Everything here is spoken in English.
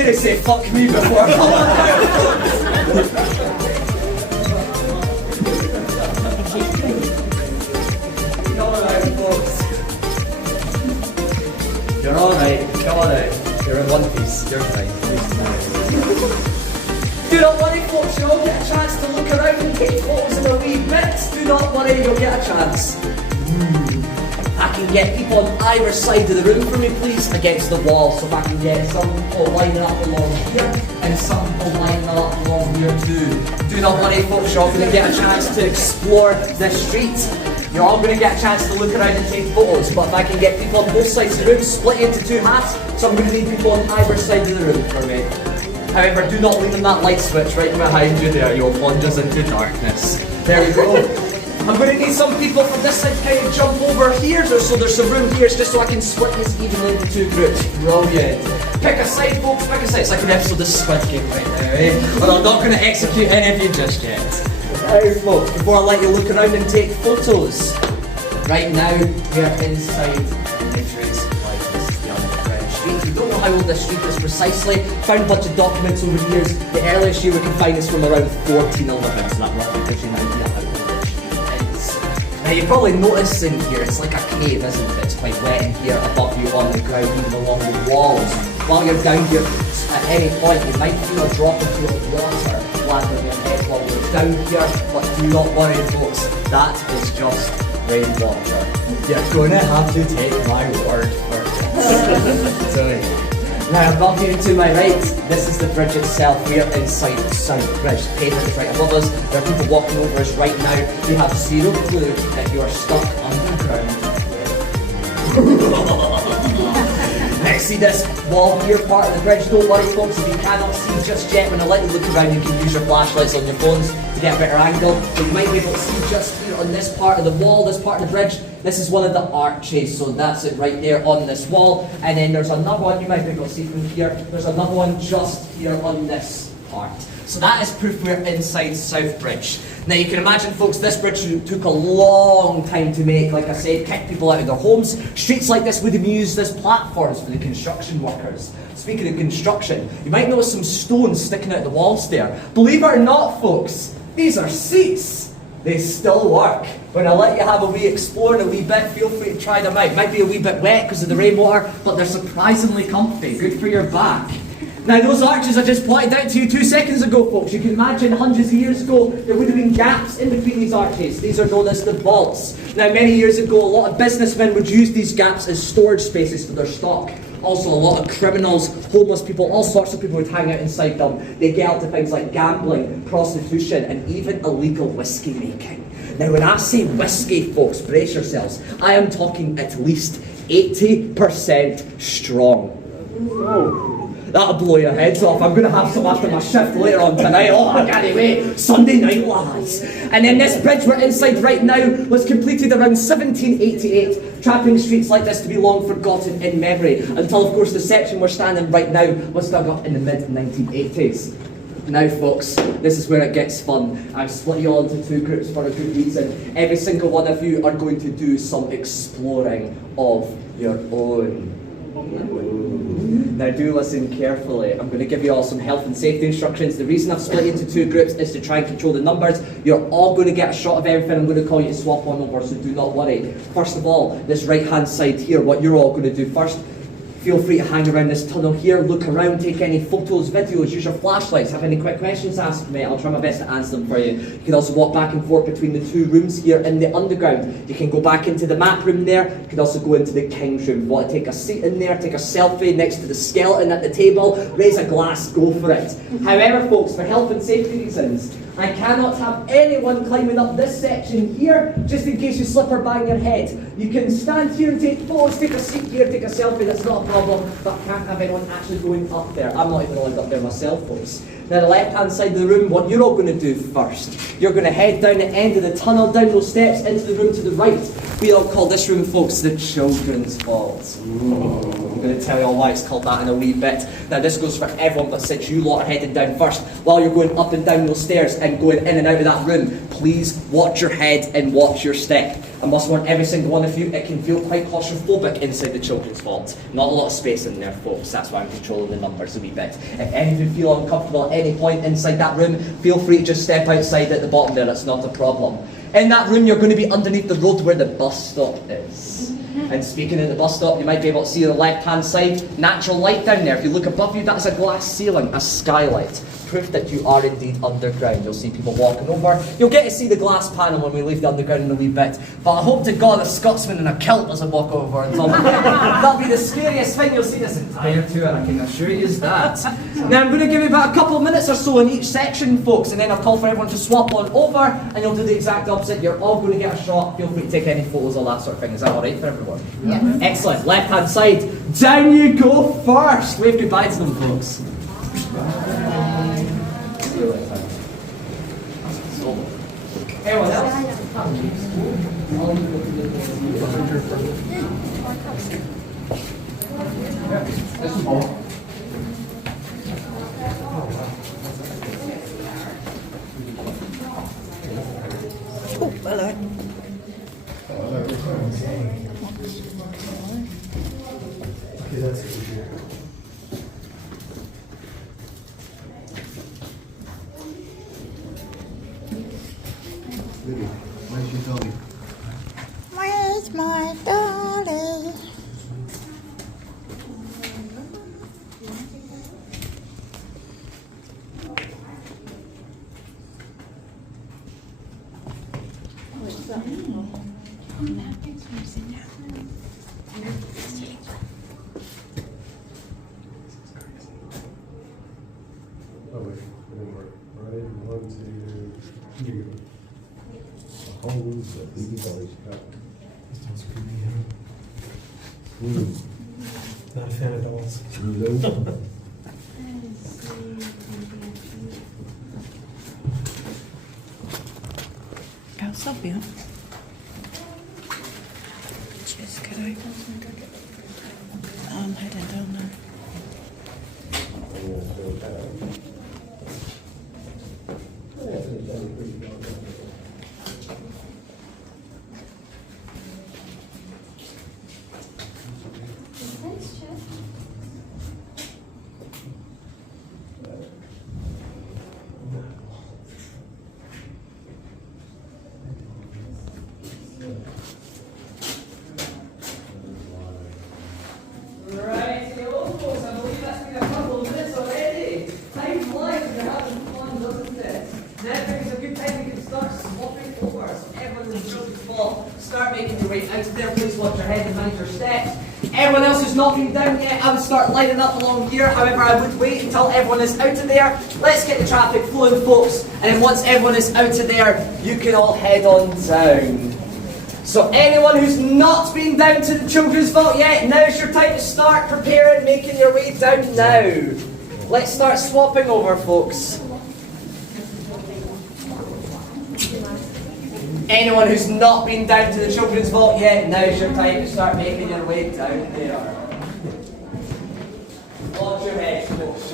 dare I say fuck me before I call it out. Alright, folks. You're alright, come on out. You're in one piece, you're fine. Do not worry, folks, you'll all get a chance to look around and take photos in a wee bit. Do not worry, you'll get a chance. I can get people on either side of the room for me, please, against the wall. So if I can get some people lining up along here and some people lining up along here too. Do not worry, folks, you're all going to get a chance to explore the street. You're all going to get a chance to look around and take photos, but if I can get people on both sides of the room, split into two halves, so I'm going to need people on either side of the room for me. However, do not lean on that light switch right behind you there, you'll plunge us into darkness. There we go. I'm going to need some people from this side to kind of jump over here, so there's some room here just so I can split this evenly into two groups. Brilliant. Pick a side, folks, pick a side. It's like an episode of Squid Game right now, eh? But I'm not going to execute any of you just yet. Now, folks, before I let you look around and take photos, right now we're inside the trees. Like, this is the underground street. We don't know how old this street is precisely. Found a bunch of documents over the years. The earliest year we can find is from around 1411, so that roughly gives you an idea how old this street is. Now, you probably notice in here, it's like a cave, isn't it? It's quite wet in here above you on the ground, even along the walls. While you're down here, at any point, you might feel a drop into the water land on your head while you're down here, but do not worry, folks, that is just rainwater. You're going to have to take my word for it. Sorry. Now, above you to my right, this is the bridge itself. We are inside South Bridge. The pavement is right above us. There are people walking over us right now. You have zero clue if you are stuck underground. Now, see this wall here, part of the bridge? Don't worry, folks, if you cannot see just yet, when I let you look around, you can use your flashlights on your phones to get a better angle. But you might be able to see just here on this part of the wall, this part of the bridge. This is one of the arches, so that's it right there on this wall. And then there's another one, you might be able to see from here, there's another one just here on this part. So that is proof we're inside South Bridge. Now you can imagine, folks, this bridge took a long time to make. Like I said, kicked people out of their homes. Streets like this would have been used as platforms for the construction workers. Speaking of construction, you might notice some stones sticking out the walls there. Believe it or not, folks, these are seats. They still work. When I let you have a wee explore and a wee bit, feel free to try them out. Might be a wee bit wet because of the rainwater, but they're surprisingly comfy. Good for your back. Now, those arches I just pointed out to you 2 seconds ago, folks, you can imagine hundreds of years ago, there would have been gaps in between these arches. These are known as the vaults. Now, many years ago, a lot of businessmen would use these gaps as storage spaces for their stock. Also, a lot of criminals, homeless people, all sorts of people would hang out inside them. They get up to things like gambling, prostitution, and even illegal whiskey making. Now, when I say whiskey, folks, brace yourselves. I am talking at least 80% strong. Oh. That'll blow your heads off. I'm going to have some after my shift later on tonight. Oh, I can't wait. Sunday night, lads. And then this bridge we're inside right now was completed around 1788, trapping streets like this to be long forgotten in memory, until, of course, the section we're standing right now was dug up in the mid-1980s. Now, folks, this is where it gets fun. I've split you all into 2 groups for a good reason. Every single one of you are going to do some exploring of your own. Now do listen carefully. I'm going to give you all some health and safety instructions. The reason I've split you into 2 groups is to try and control the numbers. You're all going to get a shot of everything. I'm going to call you to swap on over, so do not worry. First of all, this right hand side here, what you're all going to do first, feel free to hang around this tunnel here, look around, take any photos, videos, use your flashlights. Have any quick questions asked me, I'll try my best to answer them for you. You can also walk back and forth between the 2 rooms here in the underground. You can go back into the map room there. You can also go into the King's room. If you want to take a seat in there, take a selfie next to the skeleton at the table, raise a glass, go for it. However, folks, for health and safety reasons, I cannot have anyone climbing up this section here, just in case you slip or bang your head. You can stand here and take photos, take a seat here, take a selfie, that's not a problem, but I can't have anyone actually going up there. I'm not even allowed up there myself, folks. Now, the left-hand side of the room, what you're all going to do first, you're going to head down the end of the tunnel, down those steps, into the room to the right. We all call this room, folks, the children's vault. Ooh. I'm going to tell you all why it's called that in a wee bit. Now this goes for everyone, but since you lot are heading down first, while you're going up and down those stairs and going in and out of that room, please watch your head and watch your step. I must warn every single one of you, it can feel quite claustrophobic inside the children's vault. Not a lot of space in there, folks. That's why I'm controlling the numbers a wee bit. If any of you feel uncomfortable at any point inside that room, feel free to just step outside at the bottom there. That's not a problem. In that room, you're going to be underneath the road where the bus stop is. And speaking of the bus stop, you might be able to see on the left-hand side, natural light down there. If you look above you, that is a glass ceiling, a skylight. Proof that you are indeed underground. You'll see people walking over. You'll get to see the glass panel when we leave the underground in a wee bit. But I hope to God a Scotsman in a kilt doesn't walk over and top of it. That'll be the scariest thing you'll see this entire tour, I can assure you is that. Now I'm going to give you about a couple of minutes or so in each section, folks, and then I'll call for everyone to swap on over, and you'll do the exact opposite. You're all going to get a shot. Feel free to take any photos, all that sort of thing. Is that alright for everyone? Yeah. Excellent. Left-hand side. Down you go first. Wave goodbye to them, folks. Everyone else? Oh, hello. Where's my dolly? Oh wait, it didn't work. Right, 1, 2, here you go. Holes that baby belly's got. This one's creepy, huh? Not a fan of dolls. Nope. Oh, Sophia. Just could I heading down there. Right, folks, I believe that's been a couple of minutes already. Time flies when you're having fun, doesn't it? Now I think it's a good time we can start swapping over. So everyone in the children's ball, start making your way out of there. Please watch your head and mind your steps. Everyone else who's not been down yet, I would start lining up along here. However, I would wait until everyone is out of there. Let's get the traffic flowing, folks. And then once everyone is out of there, you can all head on down. So anyone who's not been down to the children's vault yet, now's your time to start preparing, making your way down now. Let's start swapping over, folks. Anyone who's not been down to the children's vault yet, now's your time to start making your way down there. Watch your head, folks.